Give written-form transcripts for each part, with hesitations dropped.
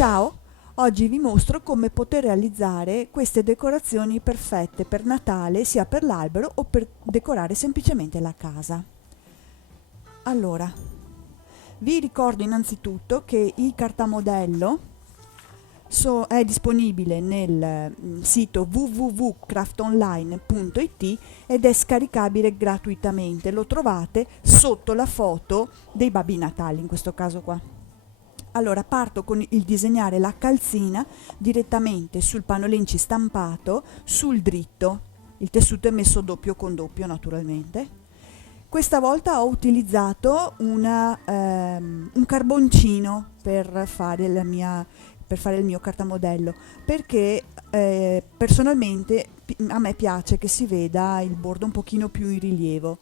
Ciao! Oggi vi mostro come poter realizzare queste decorazioni perfette per Natale, sia per l'albero o per decorare semplicemente la casa. Allora, vi ricordo innanzitutto che il cartamodello è disponibile nel sito www.craftonline.it ed è scaricabile gratuitamente. Lo trovate sotto la foto dei Babbi Natali, in questo caso qua. Allora parto con il disegnare la calzina direttamente sul pannolino stampato sul dritto. Il tessuto è messo doppio con doppio naturalmente. Questa volta ho utilizzato un carboncino per fare il mio cartamodello, perché personalmente a me piace che si veda il bordo un pochino più in rilievo,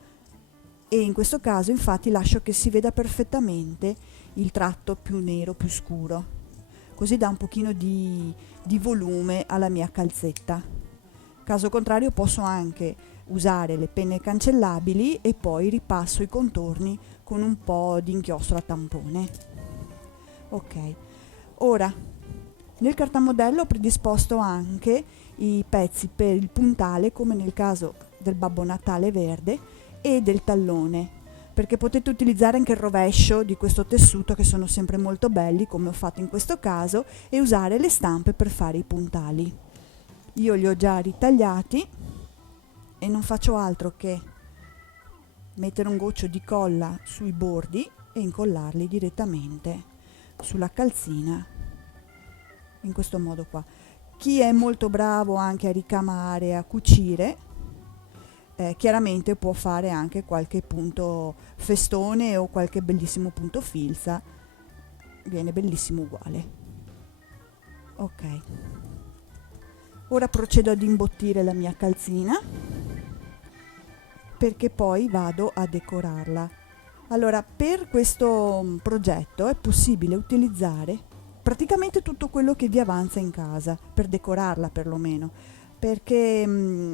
e in questo caso infatti lascio che si veda perfettamente il tratto più nero, più scuro, così dà un pochino di volume alla mia calzetta. Caso contrario posso anche usare le penne cancellabili e poi ripasso i contorni con un po' di inchiostro a tampone. Ok, ora nel cartamodello ho predisposto anche i pezzi per il puntale, come nel caso del Babbo Natale verde, e del tallone, perché potete utilizzare anche il rovescio di questo tessuto, che sono sempre molto belli, come ho fatto in questo caso, e usare le stampe per fare i puntali. Io li ho già ritagliati e non faccio altro che mettere un goccio di colla sui bordi e incollarli direttamente sulla calzina in questo modo qua. Chi è molto bravo anche a ricamare, a cucire, chiaramente può fare anche qualche punto festone o qualche bellissimo punto filza, viene bellissimo uguale. Ok, ora procedo ad imbottire la mia calzina, perché poi vado a decorarla. Allora, per questo progetto è possibile utilizzare praticamente tutto quello che vi avanza in casa, per decorarla perlomeno, perché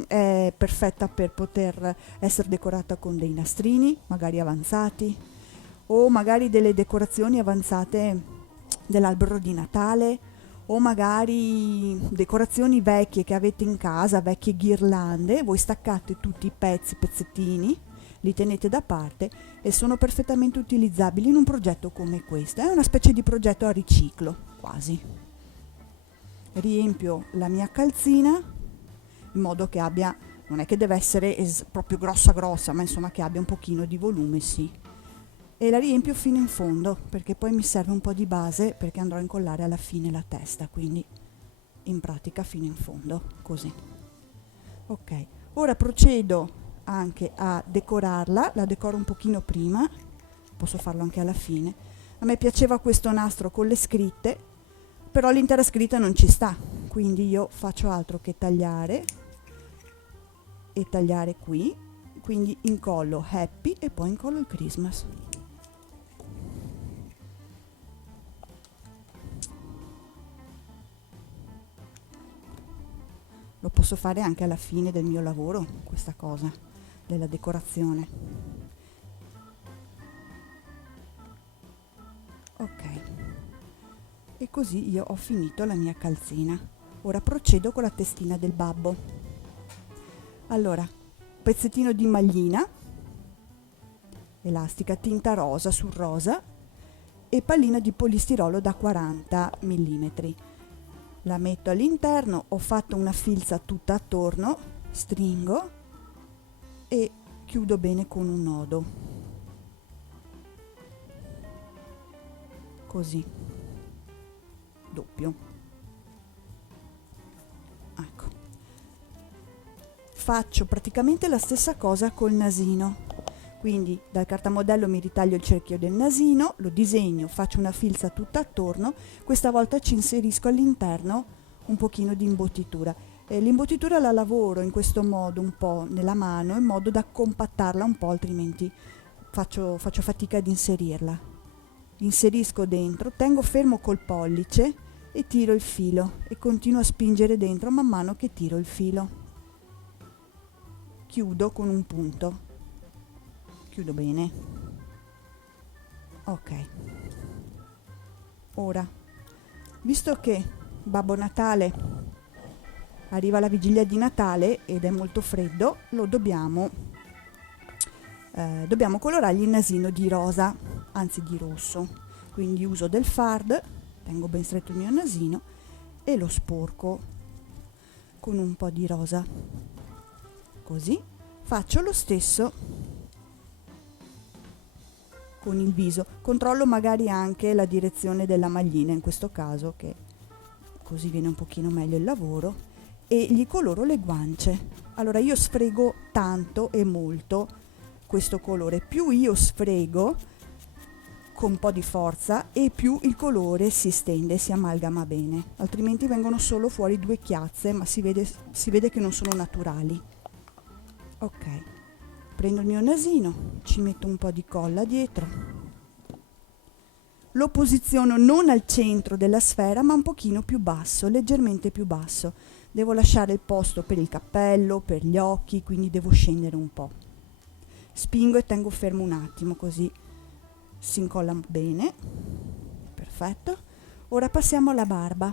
è perfetta per poter essere decorata con dei nastrini, magari avanzati, o magari delle decorazioni avanzate dell'albero di Natale, o magari decorazioni vecchie che avete in casa, vecchie ghirlande. Voi staccate tutti i pezzettini, li tenete da parte e sono perfettamente utilizzabili in un progetto come questo. È una specie di progetto a riciclo, quasi. Riempio la mia calzina in modo che abbia, non è che deve essere proprio grossa, ma insomma che abbia un pochino di volume, sì. E la riempio fino in fondo, perché poi mi serve un po' di base, perché andrò a incollare alla fine la testa, quindi in pratica fino in fondo, così. Ok, ora procedo anche a decorarla, la decoro un pochino prima, posso farlo anche alla fine. A me piaceva questo nastro con le scritte, però l'intera scritta non ci sta, quindi io faccio altro che tagliare e tagliare qui, quindi incollo Happy e poi incollo il Christmas. Lo posso fare anche alla fine del mio lavoro, questa cosa della decorazione. Ok, e così io ho finito la mia calzina. Ora procedo con la testina del babbo. Allora, pezzettino di maglina elastica tinta rosa sul rosa e pallina di polistirolo da 40 mm. La metto all'interno, ho fatto una filza tutta attorno, stringo e chiudo bene con un nodo, così, doppio. Ecco, faccio praticamente la stessa cosa col nasino, quindi dal cartamodello mi ritaglio il cerchio del nasino, lo disegno, faccio una filza tutta attorno, questa volta ci inserisco all'interno un pochino di imbottitura. L'imbottitura la lavoro in questo modo un po' nella mano, in modo da compattarla un po', altrimenti faccio fatica ad inserirla. Inserisco dentro, tengo fermo col pollice e tiro il filo e continuo a spingere dentro man mano che tiro il filo. Chiudo con un punto, chiudo bene. Ok, ora Visto che Babbo Natale arriva la vigilia di Natale ed è molto freddo, lo dobbiamo colorargli il nasino di rosa, anzi di rosso. Quindi uso del fard, tengo ben stretto il mio nasino e lo sporco con un po' di rosa. Così faccio lo stesso con il viso. Controllo magari anche la direzione della maglina in questo caso, che così viene un pochino meglio il lavoro, e gli coloro le guance. Allora io sfrego tanto e molto questo colore, più io sfrego con un po' di forza e più il colore si stende, si amalgama bene, altrimenti vengono solo fuori due chiazze, ma si vede che non sono naturali. Ok, prendo il mio nasino, ci metto un po' di colla dietro, lo posiziono non al centro della sfera ma un pochino più basso, leggermente più basso. Devo lasciare il posto per il cappello, per gli occhi, quindi devo scendere un po'. Spingo e tengo fermo un attimo, così si incolla bene. Perfetto. Ora passiamo alla barba.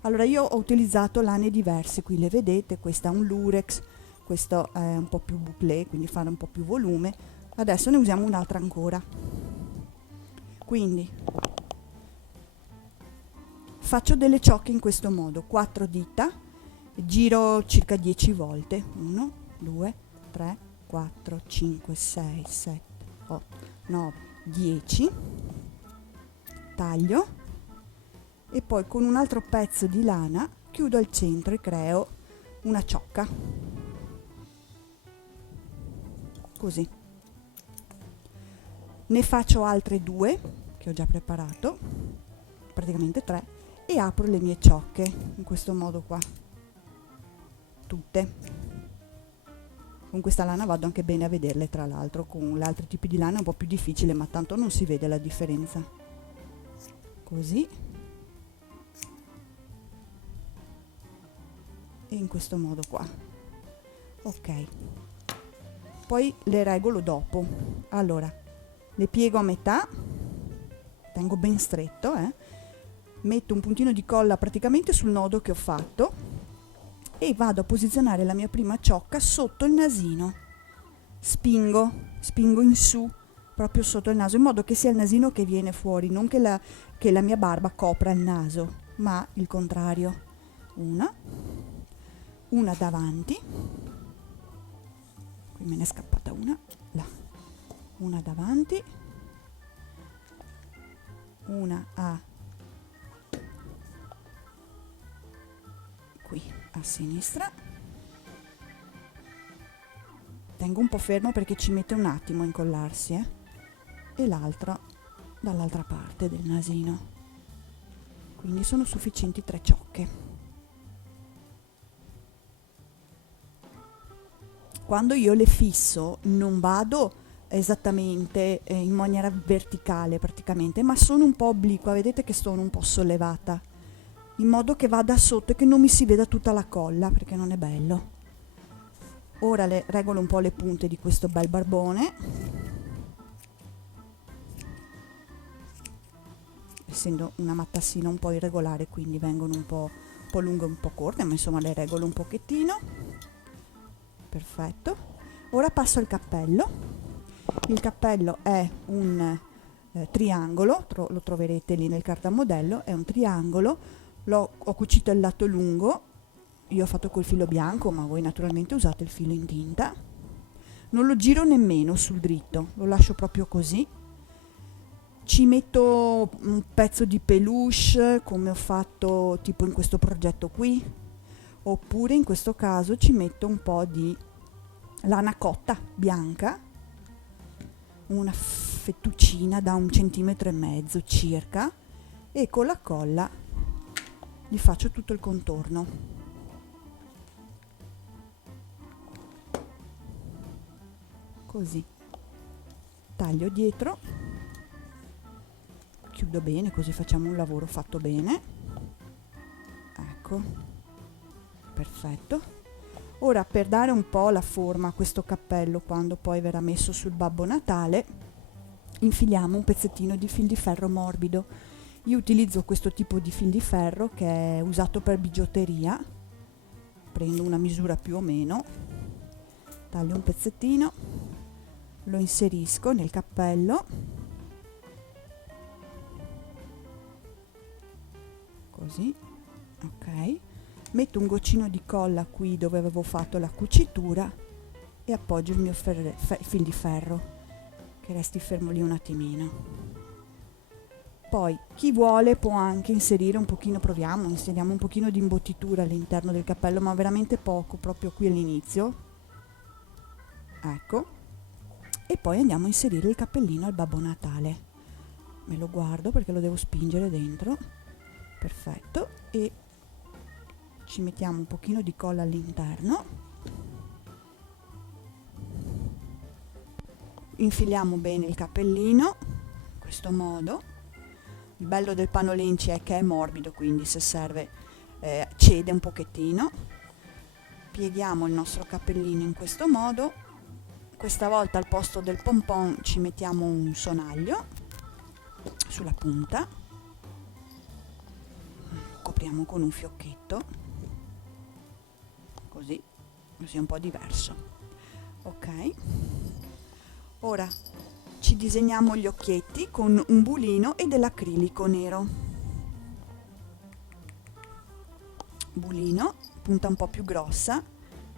Allora io ho utilizzato lane diverse, qui le vedete, questa è un lurex, questo è un po' più bouclé, quindi fare un po' più volume. Adesso ne usiamo un'altra ancora. Quindi faccio delle ciocche in questo modo, 4 dita, giro circa 10 volte, 1, 2, 3, 4, 5, 6, 7, 8, 9, 10, taglio e poi con un altro pezzo di lana chiudo al centro e creo una ciocca, così. Ne faccio altre 2 che ho già preparato, praticamente 3, e apro le mie ciocche in questo modo qua, tutte. Con questa lana vado anche bene a vederle, tra l'altro con gli altri tipi di lana è un po' più difficile, ma tanto non si vede la differenza. Così, e in questo modo qua. Ok, poi le regolo dopo. Allora, le piego a metà, tengo ben stretto, metto un puntino di colla praticamente sul nodo che ho fatto e vado a posizionare la mia prima ciocca sotto il nasino. Spingo in su proprio sotto il naso, in modo che sia il nasino che viene fuori, non che la mia barba copra il naso, ma il contrario. Una davanti, qui me ne è scappata una, là, una davanti, una qui a sinistra, tengo un po' fermo perché ci mette un attimo a incollarsi, e l'altra dall'altra parte del nasino, quindi sono sufficienti 3 ciocche. Quando io le fisso non vado esattamente in maniera verticale praticamente, ma sono un po' obliqua, vedete che sono un po' sollevata, in modo che vada sotto e che non mi si veda tutta la colla, perché non è bello. Ora le regolo un po' le punte di questo bel barbone, essendo una matassina un po' irregolare, quindi vengono un po' lunghe, un po' corte, ma insomma le regolo un pochettino. Perfetto. Ora passo al cappello. Il cappello è un triangolo, lo troverete lì nel cartamodello, è un triangolo. Ho cucito il lato lungo, io ho fatto col filo bianco, ma voi naturalmente usate il filo in tinta. Non lo giro nemmeno sul dritto, lo lascio proprio così. Ci metto un pezzo di peluche, come ho fatto tipo in questo progetto qui, oppure in questo caso ci metto un po' di lana cotta bianca, una fettuccina da 1,5 cm circa, e con la colla gli faccio tutto il contorno. Così. Taglio dietro, chiudo bene, così facciamo un lavoro fatto bene. Ecco, perfetto. Ora, per dare un po' la forma a questo cappello, quando poi verrà messo sul Babbo Natale, infiliamo un pezzettino di fil di ferro morbido Io utilizzo questo tipo di fil di ferro che è usato per bigiotteria. Prendo una misura più o meno, taglio un pezzettino, lo inserisco nel cappello, così, ok, metto un goccino di colla qui dove avevo fatto la cucitura e appoggio il mio fil di ferro, che resti fermo lì un attimino. Poi chi vuole può anche inserire un pochino, inseriamo un pochino di imbottitura all'interno del cappello, ma veramente poco, proprio qui all'inizio. Ecco. E poi andiamo a inserire il cappellino al Babbo Natale. Me lo guardo perché lo devo spingere dentro. Perfetto. E ci mettiamo un pochino di colla all'interno. Infiliamo bene il cappellino, in questo modo. Il bello del panolenci è che è morbido, quindi se serve cede un pochettino. Pieghiamo il nostro cappellino in questo modo. Questa volta al posto del pompon ci mettiamo un sonaglio sulla punta. Copriamo con un fiocchetto, così è un po' diverso. Ok. Ora ci disegniamo gli occhietti con un bulino e dell'acrilico nero. Bulino, punta un po' più grossa,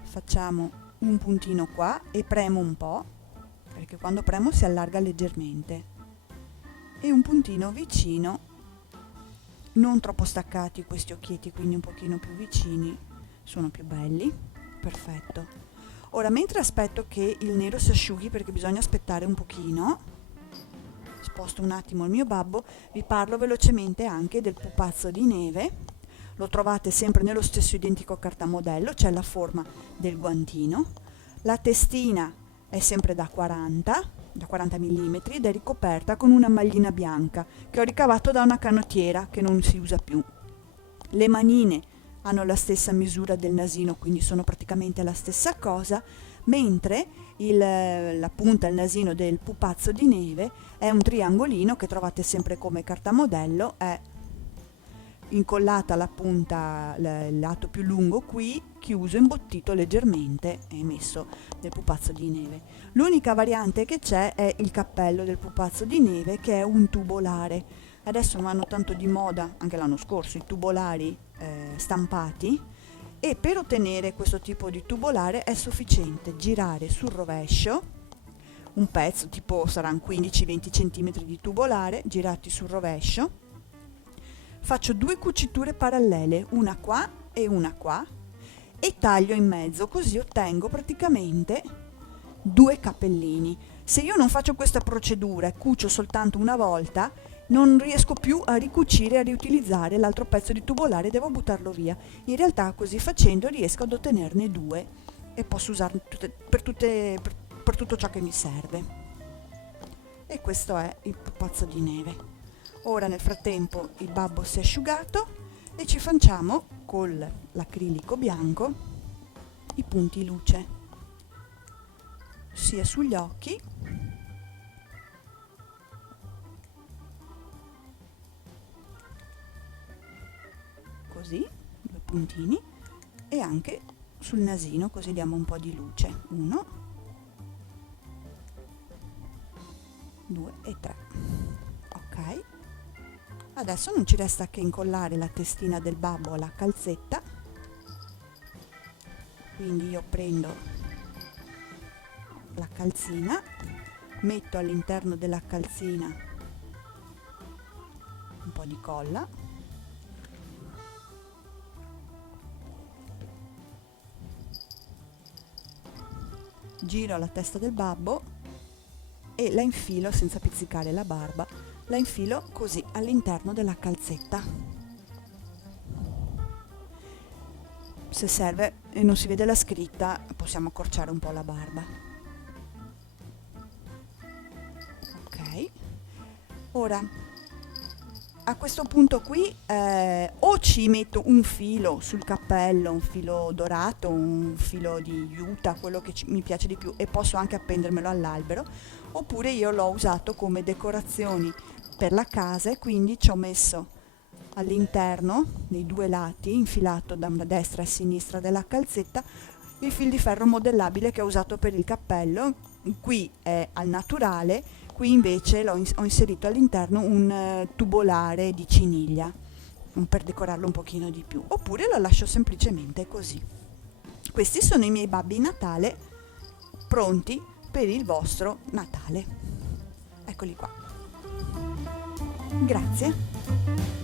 facciamo un puntino qua e premo un po', perché quando premo si allarga leggermente, e un puntino vicino, non troppo staccati questi occhietti, quindi un pochino più vicini, sono più belli. Perfetto. Ora, mentre aspetto che il nero si asciughi, perché bisogna aspettare un pochino, sposto un attimo il mio babbo, vi parlo velocemente anche del pupazzo di neve. Lo trovate sempre nello stesso identico cartamodello, c'è la forma del guantino. La testina è sempre da 40 mm ed è ricoperta con una maglina bianca che ho ricavato da una canottiera che non si usa più. Le manine hanno la stessa misura del nasino, quindi sono praticamente la stessa cosa, mentre la punta, il nasino del pupazzo di neve è un triangolino che trovate sempre come cartamodello, è incollata la punta, il lato più lungo qui, chiuso, imbottito leggermente e messo nel pupazzo di neve. L'unica variante che c'è è il cappello del pupazzo di neve, che è un tubolare. Adesso vanno tanto di moda, anche l'anno scorso, i tubolari stampati, e per ottenere questo tipo di tubolare è sufficiente girare sul rovescio un pezzo, tipo saranno 15-20 cm di tubolare girati sul rovescio. Faccio 2 cuciture parallele, una qua e una qua, e taglio in mezzo, così ottengo praticamente 2 cappellini. Se io non faccio questa procedura e cucio soltanto una volta, non riesco più a ricucire e a riutilizzare l'altro pezzo di tubolare, devo buttarlo via. In realtà così facendo riesco ad ottenerne 2 e posso usarli per tutto ciò che mi serve. E questo è il pupazzo di neve. Ora nel frattempo il babbo si è asciugato e ci facciamo con l'acrilico bianco i punti luce, sia sugli occhi così, 2 puntini, e anche sul nasino, così diamo un po' di luce. 1, 2 e 3. Ok. Adesso non ci resta che incollare la testina del babbo alla calzetta, quindi io prendo la calzina, metto all'interno della calzina un po' di colla, giro la testa del babbo e la infilo senza pizzicare la barba, la infilo così all'interno della calzetta. Se serve e non si vede la scritta, possiamo accorciare un po' la barba. Ok. Ora a questo punto qui o ci metto un filo sul cappello, un filo dorato, un filo di juta, quello che mi piace di più, e posso anche appendermelo all'albero, oppure io l'ho usato come decorazioni per la casa, e quindi ci ho messo all'interno, nei due lati, infilato da una destra e a sinistra della calzetta, il fil di ferro modellabile che ho usato per il cappello. Qui è al naturale, qui invece ho inserito all'interno un tubolare di ciniglia per decorarlo un pochino di più, oppure lo lascio semplicemente così. Questi sono i miei Babbi Natale pronti per il vostro Natale. Eccoli qua. Grazie.